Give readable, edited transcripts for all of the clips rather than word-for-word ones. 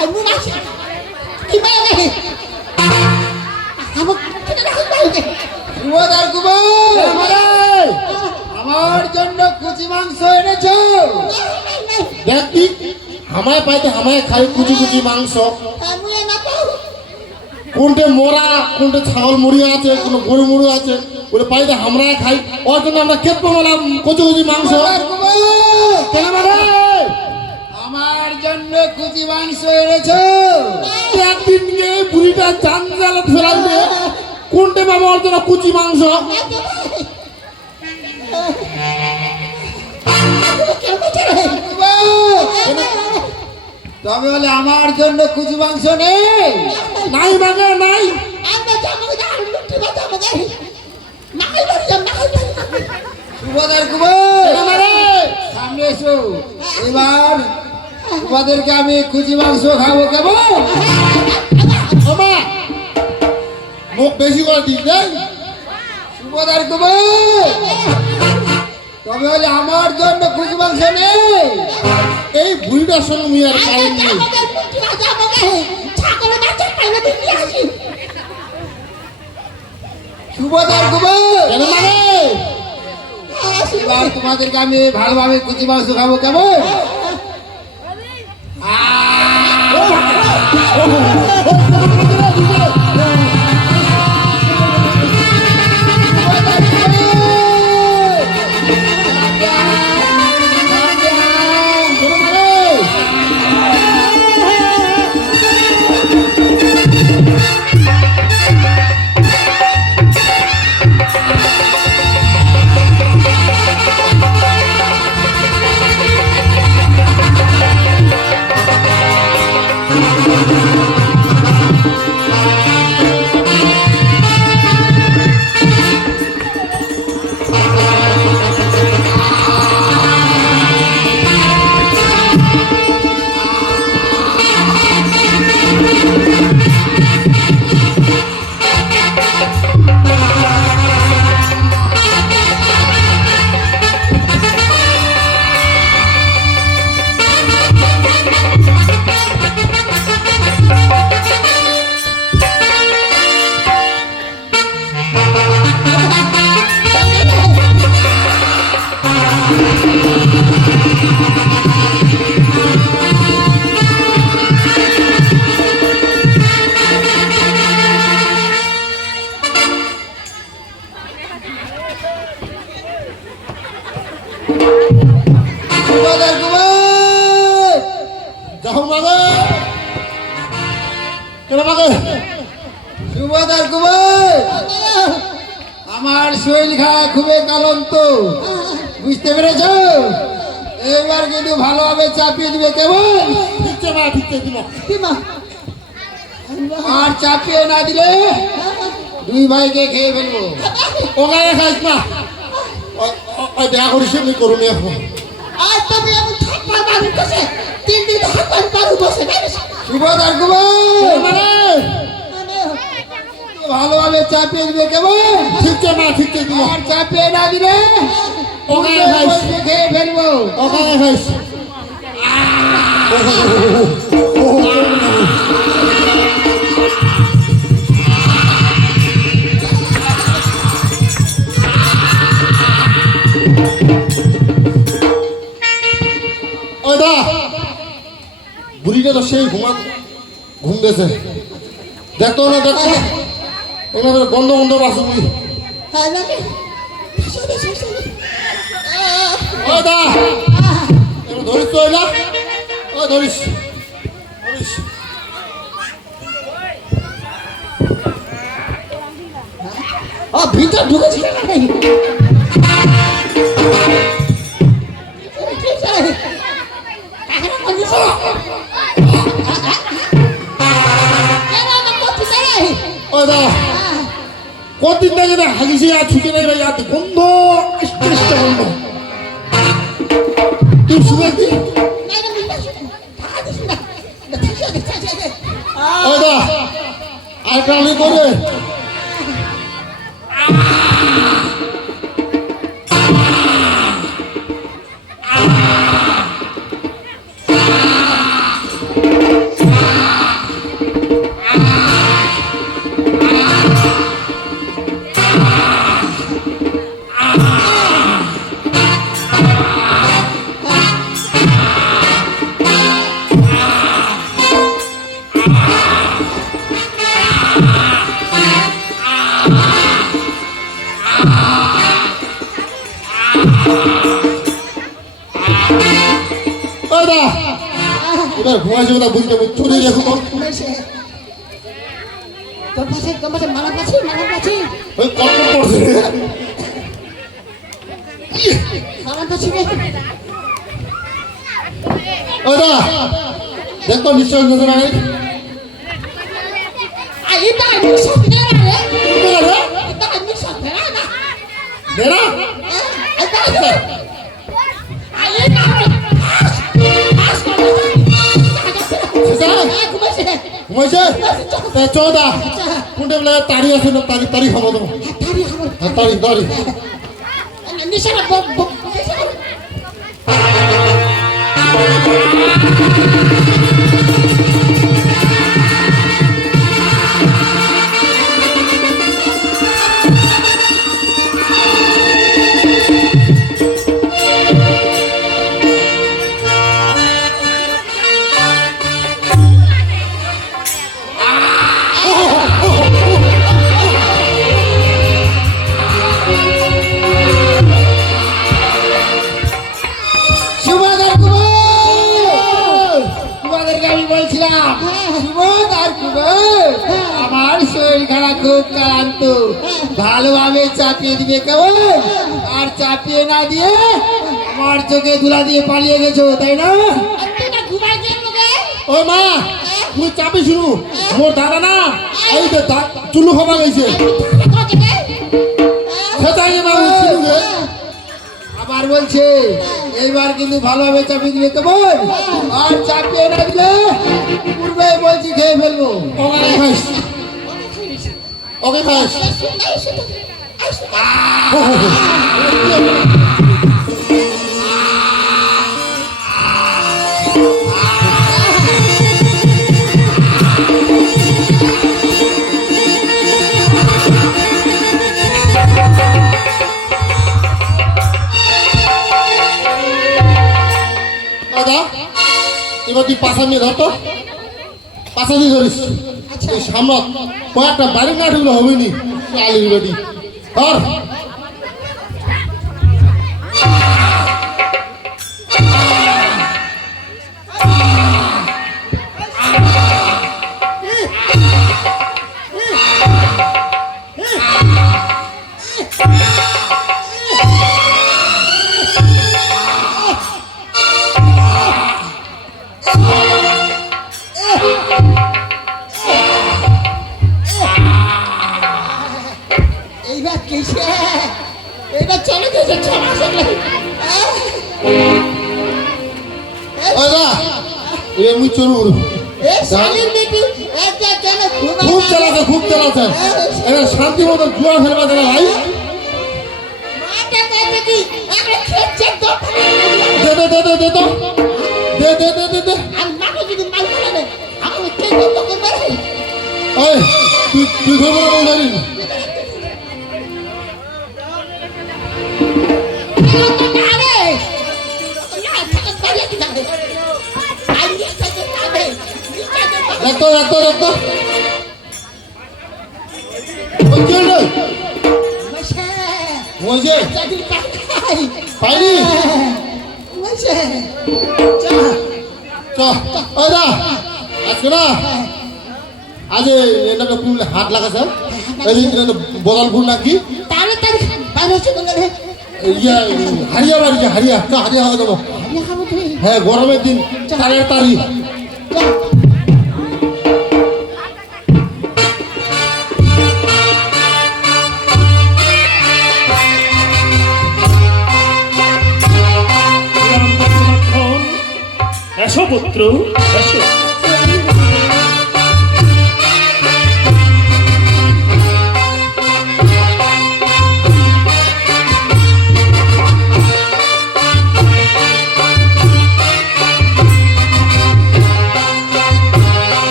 আইমু মাছি কি মানে আমার কেন রাখি বাইরে সুবদার কুমার আমার জন্য কুচি মাংস এনেছো দেখি আমায় পাইতে আমায় খাই কুচি কুচি মাংস আমি না পাও কোনটে মোরা কোনটে ছাগল মুড়ি আছে কোনো গরু মুড়ি আছে ওরে পাইতে আমরা খাই ওর জন্য আমরা কেট পাবলাম কুচি কুচি মাংস কেন মানে আমার জন্য কুচি মাংস এনেছো একদিন নিয়ে বুড়িটা চান জ্বালা ফেলাইবে কোনটে পাবো ওর জন্য কুচি মাংস তবে বলে আমার জন্য কুচি মাংস নেই নাই মানে নাই সুবদার কুমার সামনে এসো এবার তোমাদেরকে আমি কুচি মাংস খাবো কেমন বাবা মুখ বেশি করে দিস দেখ সুবদার কুমার তবে বলে আমার জন্য কুচি মাংস নেই এই বুড়িটার সঙ্গে মুই আর পাইনি সুবদার কুমার কেন মানে এবার তোমাদেরকে আমি ভালোভাবে কুচি মাংস খাবো কেমন সুবদার কুমার যাও মানে কেন মানে সুবদার কুমার আমার শরীর খারাপ খুবই কালন্ত বুঝতে পেরেছ এবার কিন্তু ভালোভাবে চাপিয়ে দিবে কেমন ঠিকছে না ঠিকছে দিল আর চাপিয়ে না দিলে দুই ভাইকে খেয়ে ফেলবো ওখানে খাইস না ওই দেখা করিস নি করুন এখন আর তবে আমি থাকবার বাড়ির কাছে 3 দিন থাকবার বাড়ি বসে সুবদার কুমার মানে ভালোভাবে চাপিয়ে দিবে কেমন ঠিকছে না ঠিকছে দিল আর চাপিয়ে না দিলে ওখানে দুই খাইস ভাইকে খেয়ে ফেলবো ওখানে খাইস ওইটা বুড়িটা তো সেই ঘুম দিয়েছে দেখতো না দেখতো ওনাদের বন্ধ বন্ধ বাসু ওইটা ধরিস তো ওইটা ও ধরিস ধরিস ভিতর ঢুকেছিল ওইটা কতদিন থেকে না হাগিসি আর ছুটি নেই ভাই আর গন্ধ স্টেশটা গন্ধ তুই শুনে কি ওইটা আর কালি করে ঘুমাইছে কথা বুঝতে চলে দেখো তো ঘুমাইছে তোর পাশে মালা পাচ্ছি ওই কল্পন করছে মালা পাচ্ছি রে ওটা দেখো নিশ্চয় নজর আগে এটা আমি সব ফেরা রে বেড়া এটা আমি সব ফেরা না বেড়া এটা এটা ঘুমাইছে ঘুমাইছে চৌদা কোনটা বলে তারি আছে না তারি খাবো তো তারি আমার তারি নিশানা আমি বলছিলাম সুবোধ আর কুমার আমার শরীর খারাপ খুব ক্লান্ত ভালোভাবে চাপিয়ে দিবে কেমন আর চাপিয়ে না দিয়ে আমার চোখে ধুলা দিয়ে পালিয়ে গেছো তাই না ও মা তুই চাপি শুরু মোর দাদা না এই যে চুলু খাবা গেছে সেটাই বাবু শুরু রে আবার বলছে এইবার কিন্তু ভালোভাবে চাপিয়ে দিবে কেমন আর চাপিয়ে না দিলে পূর্বে বলছি খেয়ে ফেলবো ওকে খাইস ওকে খাইস দাদা এবার তুই পাশা নিয়ে ধর তো পাশা দিয়ে ধরিস এই সামনে কয়েকটা বাড়ি না ঢুকলে হবে নি আলির বেটি ধর এইবার কিসে এইবার চলে গেছে ছমাস দাদা এ মুই চলুর এ শালির বেটি এটা কেন খুব চালাচ্ছে এটা শান্তি মতো জুয়া ফেলবা দাদা ভাই মাটা কইতে কি আমরা খেচ্ছে তো দে তো দে আর মাকে যদি মাল করে আমি কে তো করবে ওই তুই খবর বল জানি আরে না থাকা পারে কি যাবে আই নিতে যাবে দেখতো ওই চল রে মাসে বলছে যদি পাই পাইনি মাসে চা চ ওরা আজকে না আজ এটা তো ফুল হাত লাগাছে এই বদল ফুল নাকি তাড়াতাড়ি বাইরে চলে গেলে ইয়া হারিয়া বাড়িতে হারিয়া খাওয়া দেবো আমি খাবো তুই হ্যাঁ গরমের দিন তারের তারি এসো পুত্র এসো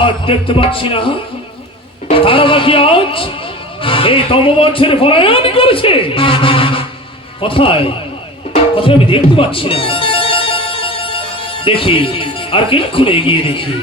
আজ দেখতে পাচ্ছি না তারা নাকি আজ এই তমবংশের পলায়ন করেছে কোথায় কোথায় আমি দেখতে পাচ্ছি না দেখি আর কিছুক্ষণ এগিয়ে দেখি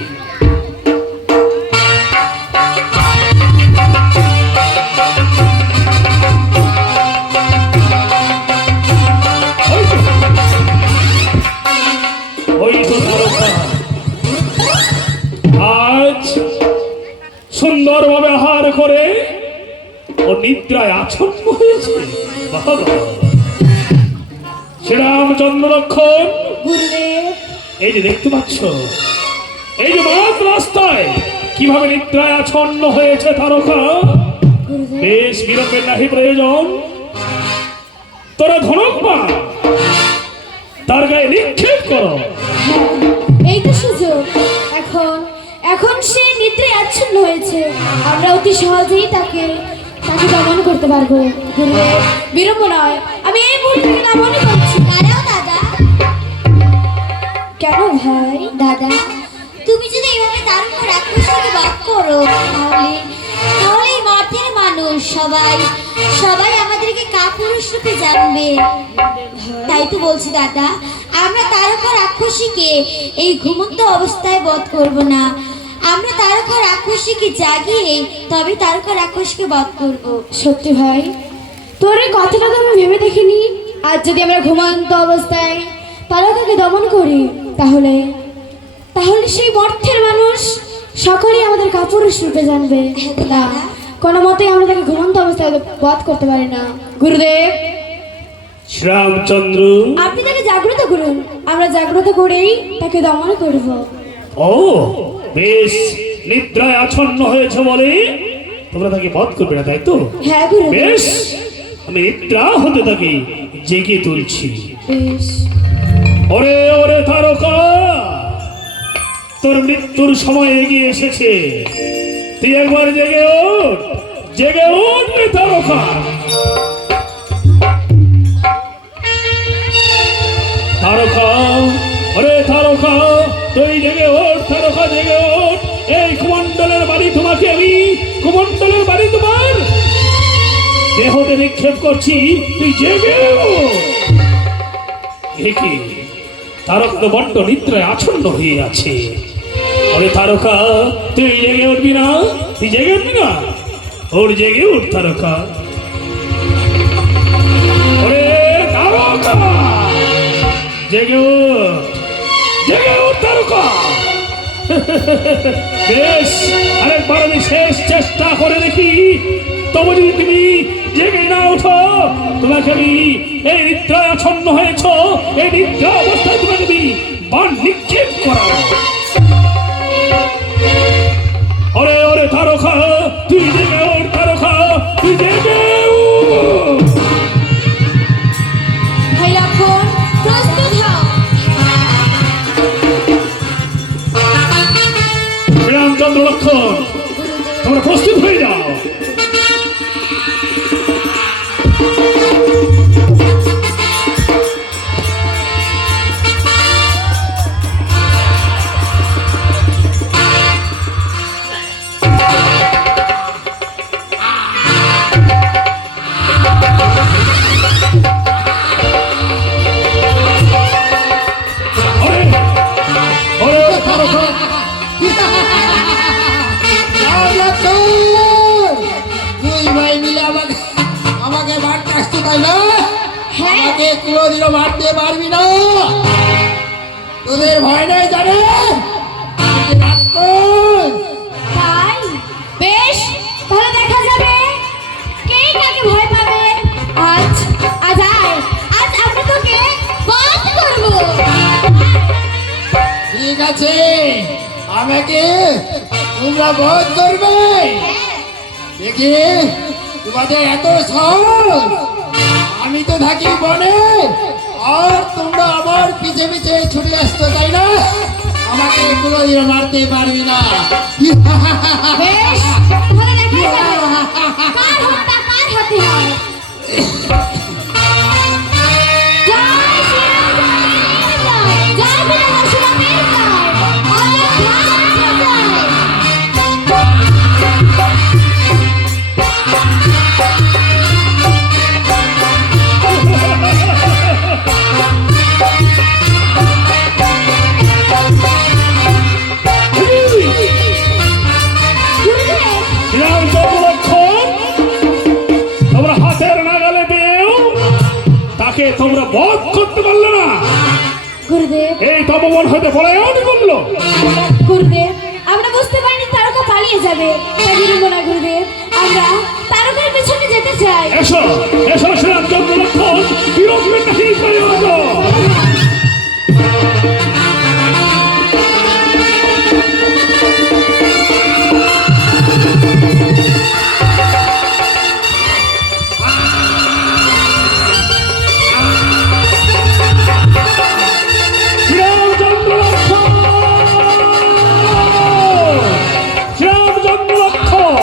ও নিদ্রায় আচ্ছন্ন হয়েছে। বাবা, শ্রীরামচন্দ্র লক্ষণ, গুরুদেব, এই যে দেখতে পাচ্ছ, এই যে মাঝ রাস্তায় কিভাবে নিদ্রায় আচ্ছন্ন হয়েছে তারকা। গুরুদেব, বেশ বিলম্বের নাহি প্রয়োজন, তোরা ধনক পা তার গায়ে নিক্ষেপ করো। এই তো সুযোগ। এখন এখন সে নিদ্রায় আচ্ছন্ন হয়েছে, আমরা অতি সহজেই তাকে দমন করতে পারবো। গুরুদেব, বিলম্ব নয়, আমি এই মুহূর্তে দমন করছি। দাঁড়াও দাদা, কেন ভাই? দাদা তুমি যদি এভাবে তার উপর রাক্ষসকে বধ করো, তাহলে তাহলে এই মর্তের মানুষ সবাই আমাদেরকে কাপুরুষ রূপে জানবে। তাই তো বলছি দাদা, আমরা তার উপর রাক্ষসীকে এই ঘুমন্ত অবস্থায় বধ করব না, আমরা তার উপর রাক্ষসীকে জাগিয়ে তবে তার উপর রাক্ষসীকে বধ করব। সত্যি ভাই, তোর এই কথাটা তো আমি ভেবে দেখিনি। আজ যদি আমরা ঘুমন্ত অবস্থায় তারকাকে দমন করি, তাহলে সেই মর্তের মানুষ সকলেই আমাদের কাপুরুষ রূপে জানবে। না, কোনো মতেই আমরা তাকে ঘুমন্ত অবস্থায় বধ করতে পারি না। গুরুদেব, শ্রীরামচন্দ্র, আপনি তাকে জাগ্রত করুন, আমরা জাগ্রত করেই তাকে দমন করব। ও বেশ, নিদ্রায় আচ্ছন্ন হয়েছে বলে তোমরা তাকে বধ করবে না, তাই তো? হ্যাঁ গুরুদেব। বেশ, আমি নিদ্রা হতে তাকে জেগে তুলছি। বেশ। ওরে ওরে তারকা, তোর মৃত্যুর সময় এগিয়ে এসেছে, তুই একবার জেগে ওঠ, জেগে উঠবে তারকা। তারকা, ওরে তারকা, তুই জেগে ওঠ, তারকা জেগে ওঠ। এই কুমণ্ডলের বাড়ি তোমাকে আমি, কুমণ্ডলের বাড়ি তোমার দেহতে নিক্ষেপ করছি, তুই জেগে ওঠ। কি তারকা তো বড্ড নিদ্রায় আচ্ছন্ন হয়ে আছে। ওরে তারকা, তুই জেগে উঠবি না, তুই জেগে উঠবি না, ওর জেগে উঠ তারকা। ওরে তারকা, জেগে উঠ, জেগে উঠ তারকা। বেশ, আরেকবার আমি শেষ চেষ্টা করে দেখি, তবে যদি তুমি জেগে না ওঠো, তোমাকে আমি এই নিদ্রায় আচ্ছন্ন হয়েছ, এই নিদ্রা অবস্থায় তোমাকে আমি বাণ নিক্ষেপ করাবো। ওরে ওরে তারকা, তুই জেগে ওঠ তারকা, তুই জেগে উঠ। ভাই লক্ষণ, প্রস্তুত হও। শ্রীরামচন্দ্র লক্ষণ, তোমরা প্রস্তুত হয়ে যাও। ওরে ওরে তারকা, দুই ভাই মিলে আমাকে মারতে আসতো, তাই না? হ্যাঁ। আমাকে কোনোদিনও মারতে পারবি না, তোদের ভয় নেই জানে? তাই বেশ, তাহলে দেখা যাবে কে কাকে ভয় পাবে। আজ আজ আয়, আজ আমরা তোকে বধ করব। ঠিক আছে, আমাকে তোমরা বধ করবে, দেখি তোমাদের এত সাহস। আমি তো থাকি বনে, আর তোমরা আমার পিছে পিছে ছুটে আসছো, তাই না? আমাকে কোনোদিনও মারতে পারবি না। বেশ, তাহলে দেখা যাবে কার হত্যা কার হাতে হয়। জয় শ্রীরামের জয়, জয় বীর পরশুরামের জয়, অযোধ্যার জয়। গুরুদেব, শ্রীরামচন্দ্র লক্ষণ, তোমরা হাতের নাগালে পেয়েও তাকে তোমরা বধ করতে পারলে না। গুরুদেব, এই তপবন হতে পলায়ন করলো। গুরুদেব, আমরা বুঝতে পারিনি তারকা পালিয়ে যাবে। তাই বিলম্ব না গুরুদেব, আমরা তারকার পেছনে এসো এসো শ্রীরামচন্দ্র লক্ষণ বিলম্বে নাহি প্রয়োগ। শ্রীরামচন্দ্র লক্ষণ শ্রীরামচন্দ্র লক্ষণ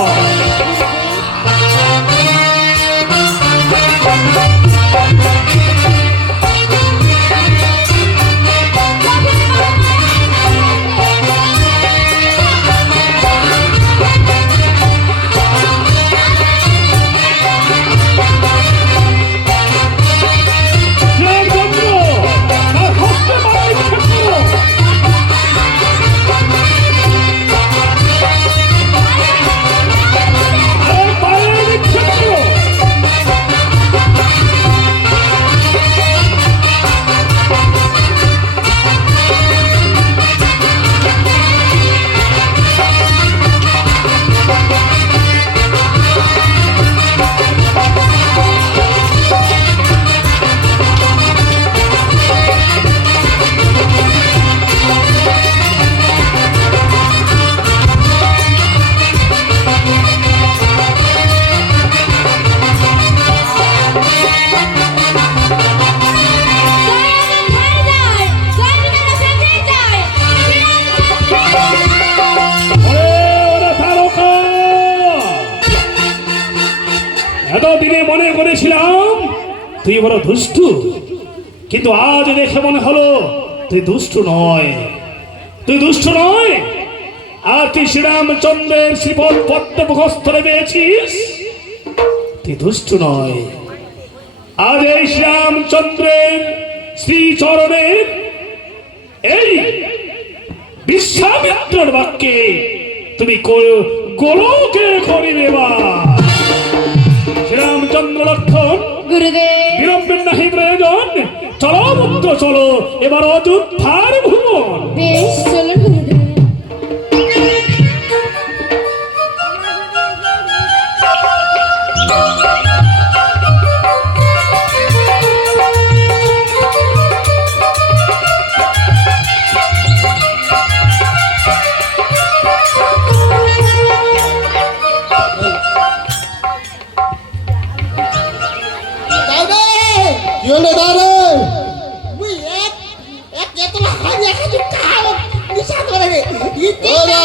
শ্রীরামচন্দ্র তার হস্তে মায়ের ক্ষেত্র আরে পায়ের ক্ষেত্র এতদিনে মনে করেছিলাম তুই বড় দুষ্টু, কিন্তু আজ দেখে মনে হলো তুই দুষ্টু নয়, তুই দুষ্টু নয়। আর তুই শ্রীরামচন্দ্রের শ্রীপদ পদ্ম মুখস্থলে পেয়েছিস, তুই দুষ্টু নয়। আজ এই শ্রীরামচন্দ্রের শ্রীচরণের এই বিশ্বামিত্রের বাক্যে তুমি গোলকে করিবে বা শ্রীরামচন্দ্র লক্ষণ গুরুদেব বিলম্বের নাহি প্রয়োজন। চলো পুত্র চলো, এবার অযোধ্যার ভুবন। বেশ চলুন গুরুদেব। দাদা কি হলো দাদা? মুই এক এতলা হারিয়া খাচ্ছি খাও নিশা করে রে ইতি ও দা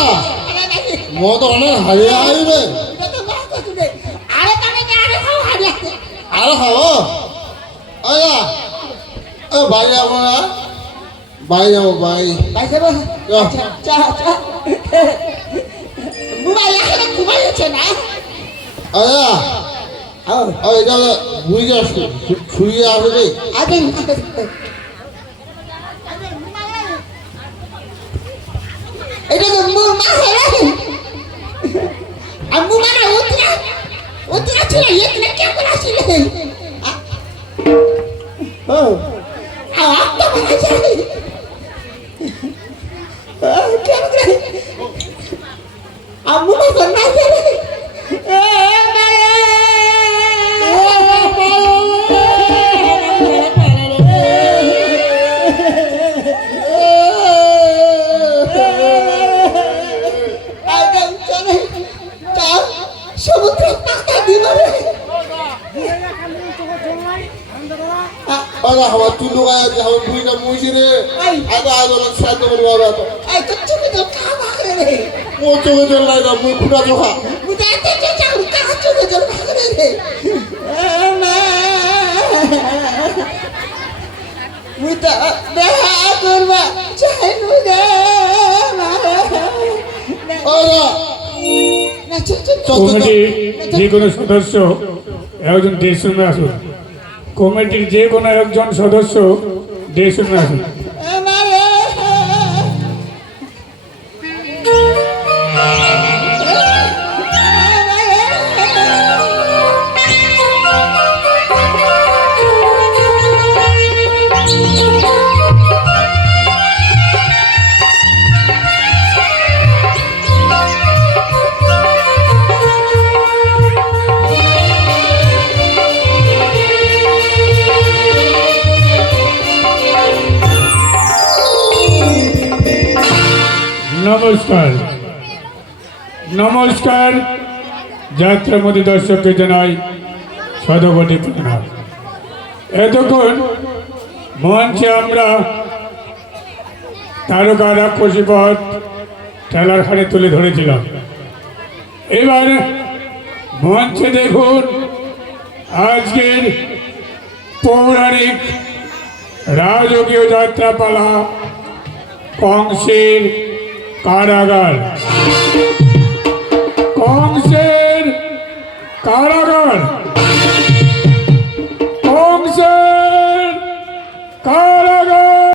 মো তো অনেক হারিয়ে আইবে। এটা তো না করতে দে আরে কানে আরে খাও হারিয়া আর খাবো আয়া ও ভাই যাবো না, ভাই যাবো ভাই। ভাই সাহেব আচ্ছা চা চা মোবাইল এখানে ঘুমাইছে না আয়া আও ও এটা বুঝে শুয়ে আসে রে। আগে এটা তো মুখ মা হেরা আম্মু মারা উতরা ছিল এখানে কে করে আসলে ও আত্মা মারা যায় কেন করে আম্মু না করনা যায় সমুদ্র পাতা দিবারে আরে আমার চুলু গায়ে আছে, আমার বুড়িটা মুইছি রে। আগে আগে লোক সাহায্য করবো ওরা তো। এই তো চুকে তো খাওয়া রে ও চোখে জল নাই না, মুই ফুটা চোখা। মুদে তে চাউ কা চুকে জল খাওয়া রে মা মুদা দেখা করবা চাই নুদে মা ওরা না চুপ চুপ কমিটির যে কোনো সদস্য একজন ড্রেসরুমে আসুন। কমিটির যে কোনো একজন সদস্য ড্রেসরুমে আসুন। আমারে নমস্কার নমস্কার যাত্রামতী দর্শককে জানাই শতকোটি প্রণাম। এতক্ষণ মঞ্চে আমরা তারকা রাক্ষসী পথ খেলার খানে তুলে ধরেছিলাম। এবার মঞ্চে দেখুন আজকের পৌরাণিক রাজকীয় যাত্রাপালা কংসের কারাগার। কংসের কারাগার।